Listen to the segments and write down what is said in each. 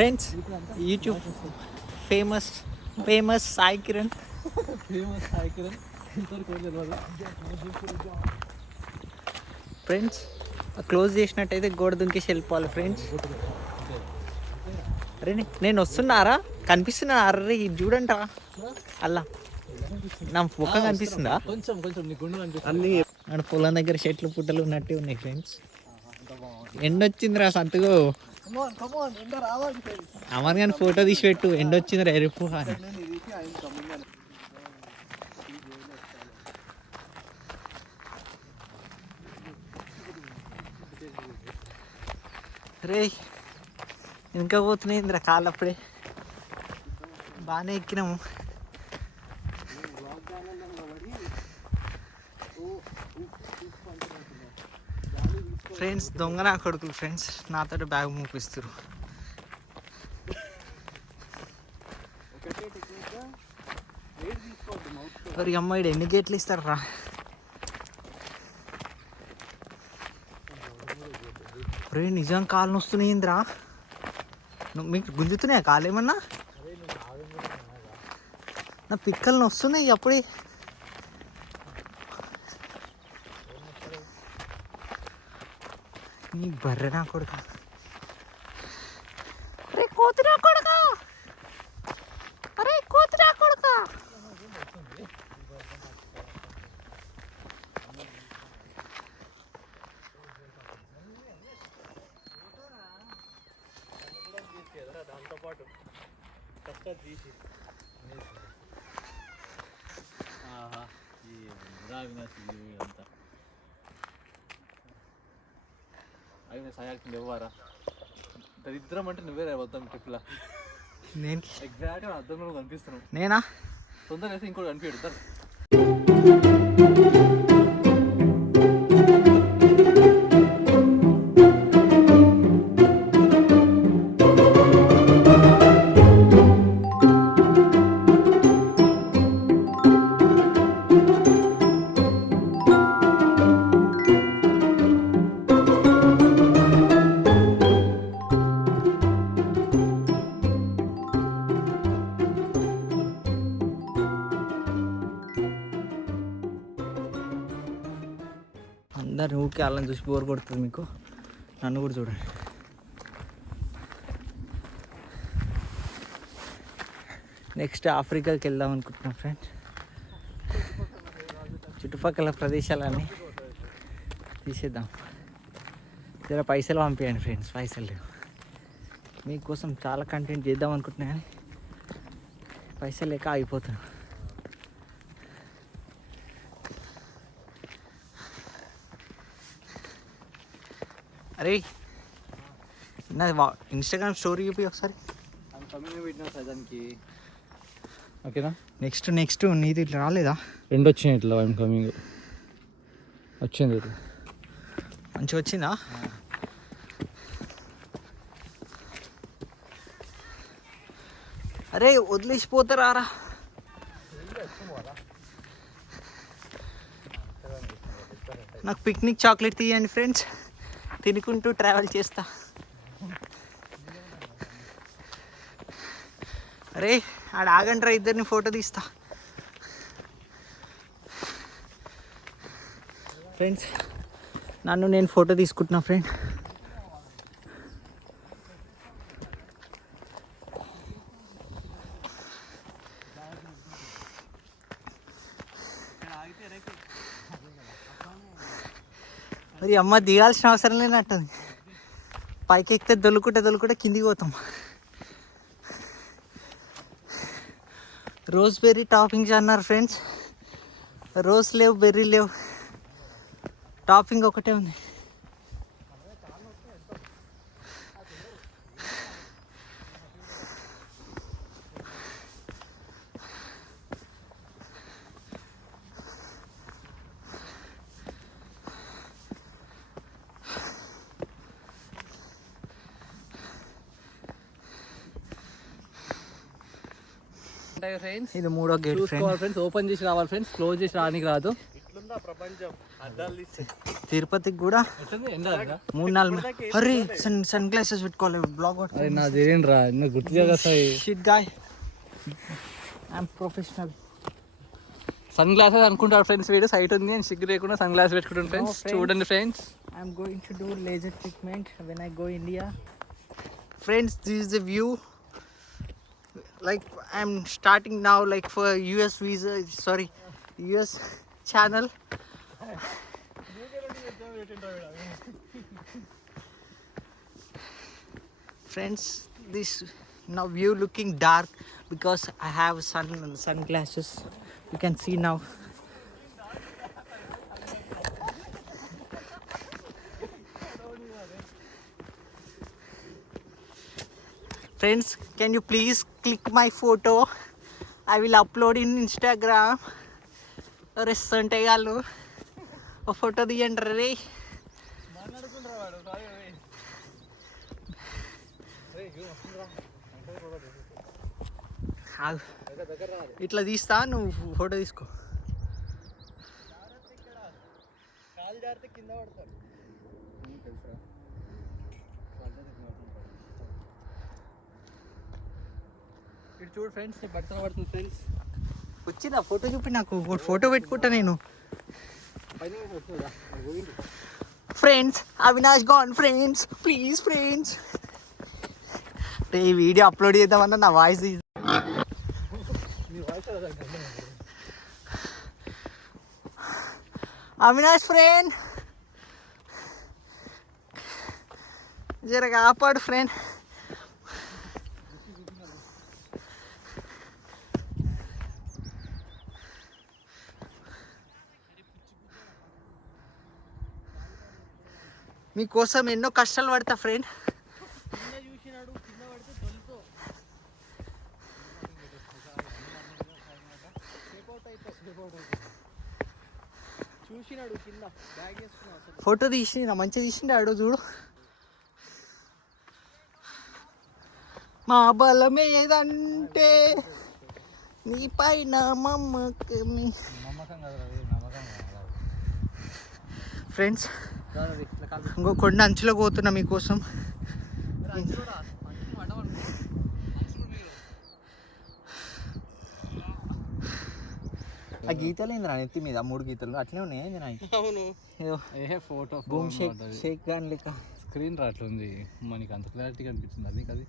Friends YouTube famous Sai Kiran friends close చేసినట్టయితే గోడ దుంకేసి వెళ్ళిపోవాలి ఫ్రెండ్స్. అరే నేను వస్తున్నారా కనిపిస్తున్నా? అర్రే ఇది చూడండి రా అలా నా ముఖం కనిపిస్తుందా? అన్ని మన పొలం దగ్గర చెట్లు పుట్టలు ఉన్నట్టే ఉన్నాయి ఫ్రెండ్స్. ఎండ వచ్చిందిరా సంతకు అమర్ కానీ ఫోటో తీసి పెట్టు. ఎండ వచ్చిందిరా ఎరుపు అని. రే ఇంకా పోతున్నాయిందిరా కాళ్ళు అప్పుడే బాగానే ఎక్కినాము. ఫ్రెండ్స్ దొంగ నా కొడుకులు ఫ్రెండ్స్ నాతో బ్యాగ్ మూపిస్తారు. మరి అమ్మాయి ఎన్ని గేట్లు ఇస్తారు రా? రే నిజం కాలు నొస్తున్నాయిందిరా. మీకు గుంజుతున్నాయా కాలు ఏమన్నా? నా పిక్కలు నొస్తున్నాయి అప్పుడే. నీ బర్రె నా కొడుక, అరే కోతి నా కొడుక, అరే కోతి నా కొడుక. దాంతోపాటు కష్టాలు తీసి అంతా అవి సయాల్సింది ఇవ్వరా. దరిద్రం అంటే నువ్వే మొత్తం ట్రిప్లా. నేను ఎగ్జాక్ట్గా అర్థంలో కనిపిస్తున్నావు. నేనా? తొందరగా వేస్తే ఇంకోటి కనిపించడు. అందరు ఊరికే వాళ్ళని చూసి బోర్ కొడుతుంది మీకు. నన్ను కూడా చూడండి. నెక్స్ట్ ఆఫ్రికాకి వెళ్దాం అనుకుంటున్నాం ఫ్రెండ్స్. చుట్టుపక్కల ప్రదేశాలన్నీ తీసేద్దాం. జర పైసలు పంపించండి ఫ్రెండ్స్. పైసలు లేవు. మీకోసం చాలా కంటెంట్ చేద్దాం అనుకుంటున్నా కానీ పైసలు లేక ఆగిపోతున్నాం. అరే నా ఇన్స్టాగ్రామ్ స్టోరీ చూపి ఒకసారి. దానికి ఓకేనా? నెక్స్ట్ నీది రాలేదా? రెండు వచ్చినాయి ఇట్లా. ఐఎమ్ కమింగ్ వచ్చింది. మంచిగా వచ్చిందా? అరే వదిలేసిపోతారా? నాకు పిక్నిక్ చాక్లెట్ తీయండి ఫ్రెండ్స్. తినుకుంటూ ట్రావెల్ చేస్తా. అరే ఆడ ఆగండ్రా, ఇద్దరిని ఫోటో తీస్తా. ఫ్రెండ్స్ నన్ను నేను ఫోటో తీసుకుంటున్నా ఫ్రెండ్. మరి అమ్మ దిగాల్సిన అవసరం లేనట్టుంది. పైకి ఎక్కితే దొల్లుకుంటే కిందికి పోతాం. రోజ్బెర్రీ టాపింగ్స్ అన్నారు ఫ్రెండ్స్. రోజ్ లేవు, బెర్రీ లేవు, టాపింగ్ ఒకటే ఉంది. ఫ్రెండ్స్ ఇది మూడో గేట్ ఫ్రెండ్స్. ఓపెన్ చేసి రావాలి ఫ్రెండ్స్, క్లోజ్ చేసి రానికి రాదు. తిరుపతికి కూడా 3-4 అరే సన్ గ్లాసెస్ పెట్టుకోవాలి బ్లాగ్ షిట్ guy I'm professional. Sun glasses అనుకుంటారు ఫ్రెండ్స్, వీడు సైట్ ఉంది అని సిగ్గు లేకుండా సన్ గ్లాస్ పెట్టుకుంటాను ఫ్రెండ్స్. చూడండి friends, I'm going to do laser treatment when I go India. Friends, this is the view. Like I'm starting now, like for US visa, sorry, US channel. Friends, this now view looking dark because I have sunglasses. You can see now. Friends, can you please click my photo? I will upload in Instagram. Resante gallu o photo diyantre re. ఇట్లా తీస్తా, నువ్వు photo తీసుకో. ఇటు చూడు friends, బట్టలు పడుతుంది friends. వచ్చిందా photo చూపి నాకు, ఫోటో పెట్టుకుంటా నేను. Friends, Avinash gone friends, please friends. Ray video upload చేద్దామన్నా నా వాయిస్ అవినాష్ ఫ్రెండ్ జర కాపాడు ఫ్రెండ్. మీకోసం ఎన్నో కష్టాలు పడతా ఫ్రెండ్. ఫోటో తీసిన మంచిగా తీసిండాడు చూడు. మా బలమే ఏదంటే నీ పైన నమ్మకమే. ఫ్రెండ్స్, ఇంకో కొండ అంచులో పోతున్నా మీకోసం. ఆ గీతలు ఏంది నెత్తి మీద 3 గీతలు అట్లే ఉన్నాయి. అవును, ఫోటో బూమ్ షేక్ గాని లెక్క స్క్రీన్ రాట్లుంది. మనకి అంత క్లారిటీ కనిపిస్తుంది. అది కాదు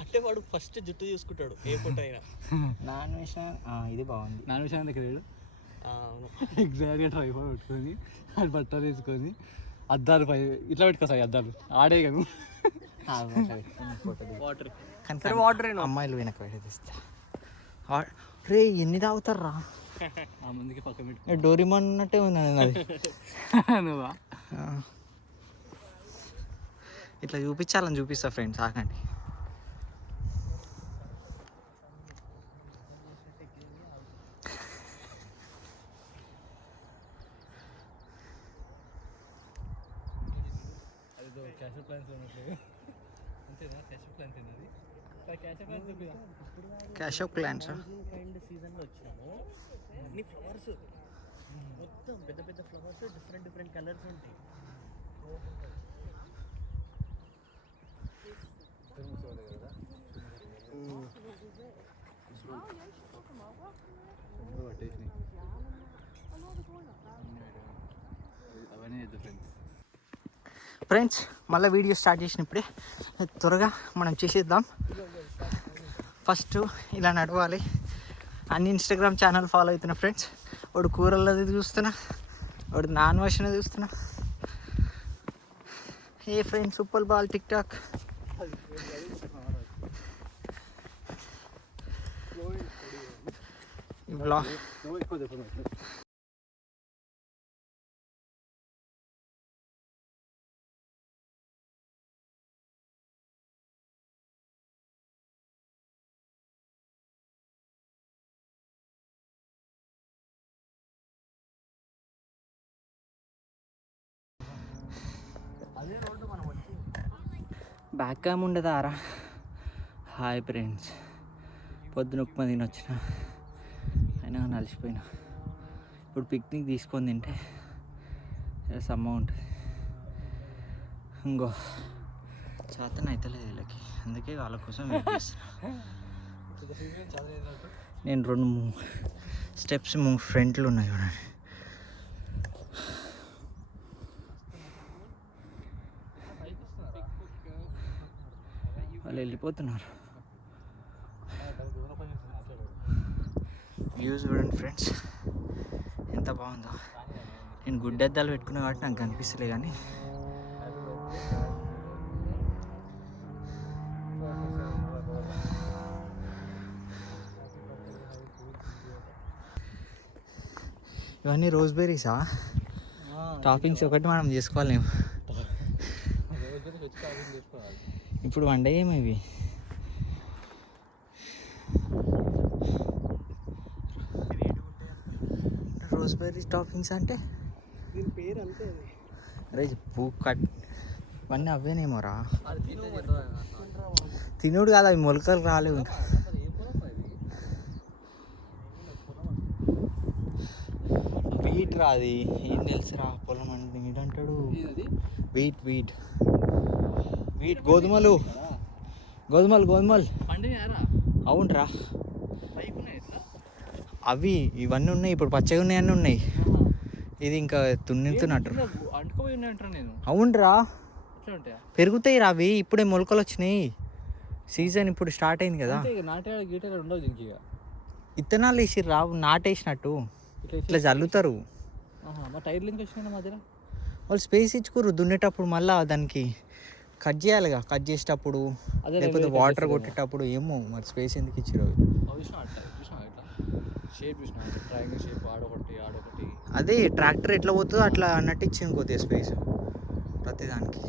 అంటే వాడు ఫస్ట్ జుట్టు చూసుకుంటాడు ఏ ఫోటో అయినా. నాన్వేషణ ఇది బాగుంది. నాన్వేషణ దగ్గర ఎగ్జాక్ట్గా ట్రైపాడ్ పెట్టుకొని అది బట్టలు వేసుకొని అద్దాలు పై ఇట్లా పెట్టుకోసాయి. అద్దాలు ఆడే కదా వాటర్ అమ్మాయిలు వెనక తీస్తా. రే ఎన్ని తాగుతారా ఆ మందికి పక్కన పెట్టుకో. డోరిమాన్ అన్నట్టే ఉన్నాను అది. నువ్వా ఇట్లా చూపించాలని చూపిస్తా ఫ్రెండ్స్, ఆగండి. క్యాష్ ఆఫ్ క్లాన్స్ సీజన్లో వచ్చాము. అన్ని ఫ్లవర్స్ మొత్తం పెద్ద పెద్ద ఫ్లవర్స్, డిఫరెంట్ కలర్స్ ఉంటాయి. ఫ్రెండ్స్, మళ్ళీ వీడియో స్టార్ట్ చేసినప్పుడే త్వరగా మనం చేసేద్దాం. ఫస్ట్ ఇలా నడవాలి. అన్ని ఇన్స్టాగ్రామ్ ఛానల్ ఫాలో అవుతున్నా ఫ్రెండ్స్. వాడు కూరలది చూస్తున్నా, వాడు నాన్వేషణ చూస్తున్నా. ఏ friends, super ball tick tock. Blog back cam ఉండదారా. హాయ్ ఫ్రెండ్స్, పొద్దున ఉప్మా తినొచ్చిన, అయినా అలసిపోయినా. ఇప్పుడు పిక్నిక్ తీసుకొని తింటే సమ్మ ఉంటుంది. ఇంకో చేతన అవుతలేదు వీళ్ళకి, అందుకే వాళ్ళ కోసం వెయిట్ చేస్తున్నా. నేను 2 స్టెప్స్ ఫ్రంట్లు ఉన్నాయి చూడండి. వాళ్ళు వెళ్ళిపోతున్నారు. వ్యూస్ చూడండి ఫ్రెండ్స్ ఎంత బాగుందో. నేను గుడ్డెద్దాలు పెట్టుకున్నా కాబట్టి నాకు కనిపిస్తలే, కానీ ఇవన్నీ రోజ్బెర్రీసా? టాపింగ్స్ ఒకటి మనం చేసుకోవాలి. ఇప్పుడు వండే ఏమి ఇవి? రోజ్బెర్రీ టాపింగ్స్ అంటే దీని పేరు అంతే. అరే పూ కట్ ఇవన్నీ అవేనేమోరా. తినుడు కాదు, అవి మొలకలు రాలేవు ఇంకా. వీట్ రా, అది ఏం తెలుసురా పొలం అంటే. వీట్ అంటాడు, వీట్ వీట్ వీట్ గోధుమలు అవునరా. అవి ఇవన్నీ ఉన్నాయి, ఇప్పుడు పచ్చగా ఉన్నాయి, అన్నీ ఉన్నాయి. ఇది ఇంకా తున్నుతున్నట్టు. అవునరా, పెరుగుతాయి రా అవి. ఇప్పుడే మొలకలు వచ్చినాయి, సీజన్ ఇప్పుడు స్టార్ట్ అయింది కదా. ఇత్తనాలు వేసి రా, నాటేసినట్టు ఇట్లా చల్లుతారు. వాళ్ళు స్పేస్ ఇచ్చుకోరు దున్నేటప్పుడు. మళ్ళీ దానికి కట్ చేయాలిగా, కట్ చేసేటప్పుడు లేకపోతే వాటర్ కొట్టేటప్పుడు. ఏమో మరి స్పేస్ ఎందుకు ఇచ్చారు. అదే ట్రాక్టర్ ఎట్లా పోతుందో అట్లా అన్నట్టు ఇచ్చింది కొద్దిగా స్పేస్ ప్రతిదానికి.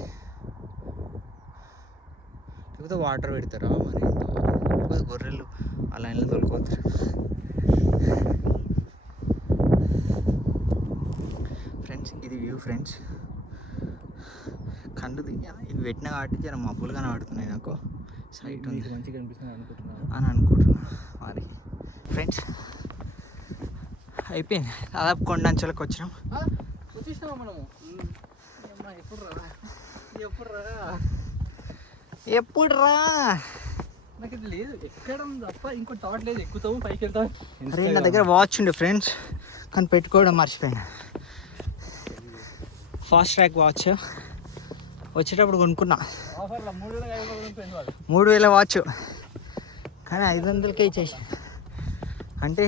లేకపోతే వాటర్ పెడతారా మరి, లేకపోతే గొర్రెలు ఆ లైన్లో తోలుకోతారు. ఫ్రెండ్స్ ఇది వ్యూ ఫ్రెండ్స్. కళ్ళు ఇవి పెట్టిన కాబట్టి జర మబ్బులు కనబడుతున్నాయి నాకు. సైట్ ఉంది మంచిగా కనిపిస్తుంది అని అనుకుంటున్నా మరి. ఫ్రెండ్స్ అయిపోయింది, దాదాపు కొండంచెలకు వచ్చినాం. మనము ఎప్పుడు రా నాకు ఇది లేదు, ఎక్కడం తప్ప ఇంకో థాట్ లేదు. ఎక్కుతాము పైకి వెళ్తాం. నా దగ్గర వాచ్ ఉండే ఫ్రెండ్స్, కానీ పెట్టుకోవడం మర్చిపోయినా. ఫాస్ట్ ట్రాక్ వాచ్ వచ్చేటప్పుడు కొనుక్కున్నా, 3000 వాచ్, కానీ 500కే ఇచ్చేసి. అంటే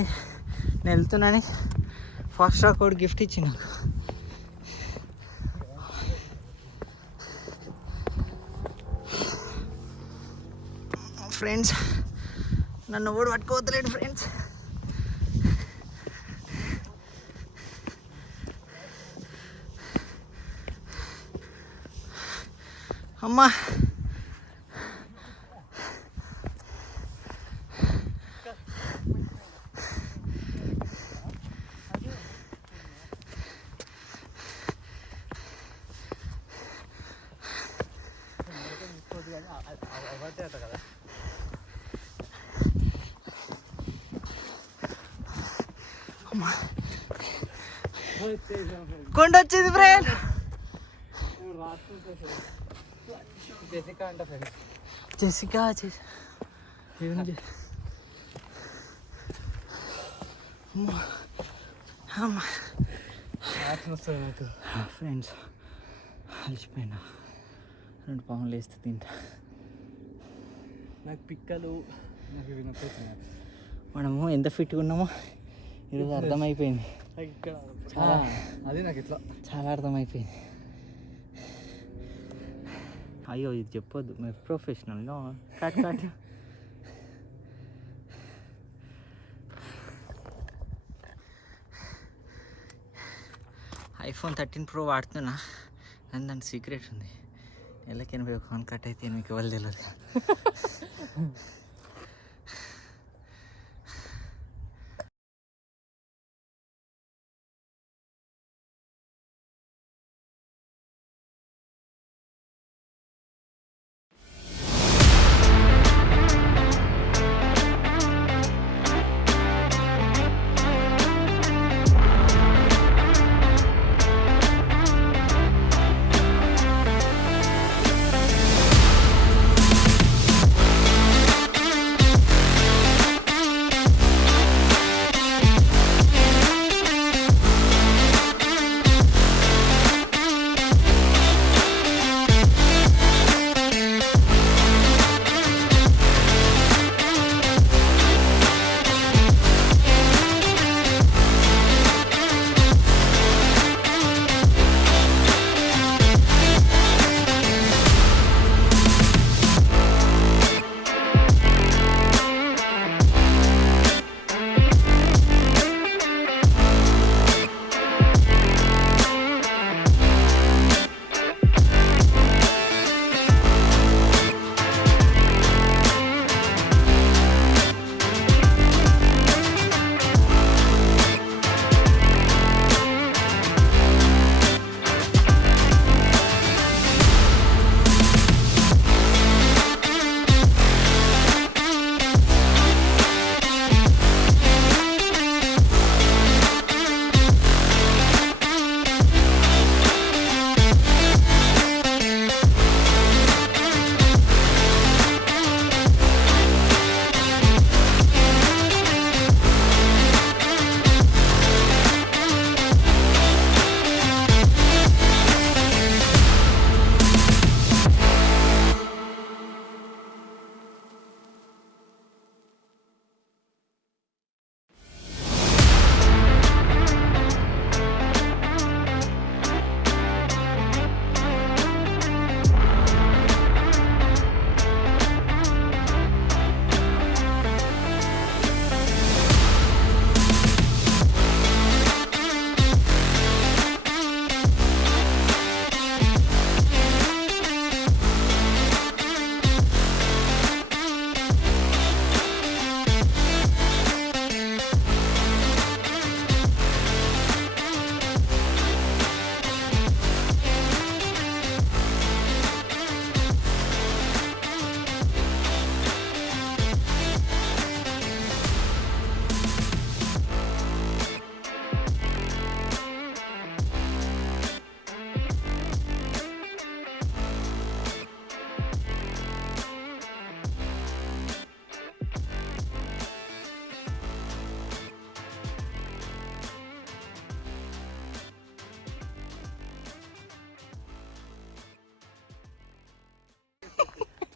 నేను వెళ్తున్నాని ఫాస్ట్ ట్రాక్ ఒకటి గిఫ్ట్ ఇచ్చి నాకు. ఫ్రెండ్స్ నన్ను ఎవడు పట్టుకోవట్లేడు ఫ్రెండ్స్. అమ్మా కదా. కొండ వచ్చింది ఫ్రెండ్. Jessica friends అలసిపోయినా. 2 పాములు వేస్తే తింటా. నాకు పిక్కలు నాకు ఇవి నచ్చుతున్నాయి. మనము ఎంత ఫిట్గా ఉన్నామో ఈరోజు అర్థమైపోయింది. చాలా అది నాకు ఇట్లా చాలా అర్థమైపోయింది. అయ్యో ఇది చెప్పొద్దు, మీరు professional. Cut cut. iPhone 13 Pro వాడుతున్నా, కానీ దాని సీక్రెట్ ఉంది. నెలకి 81 కట్ అయితే మీకు ఎవరు తెలియదు.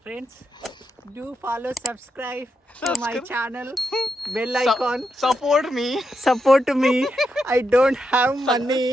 Friends do follow subscribe to my channel bell icon support me support me. I don't have money.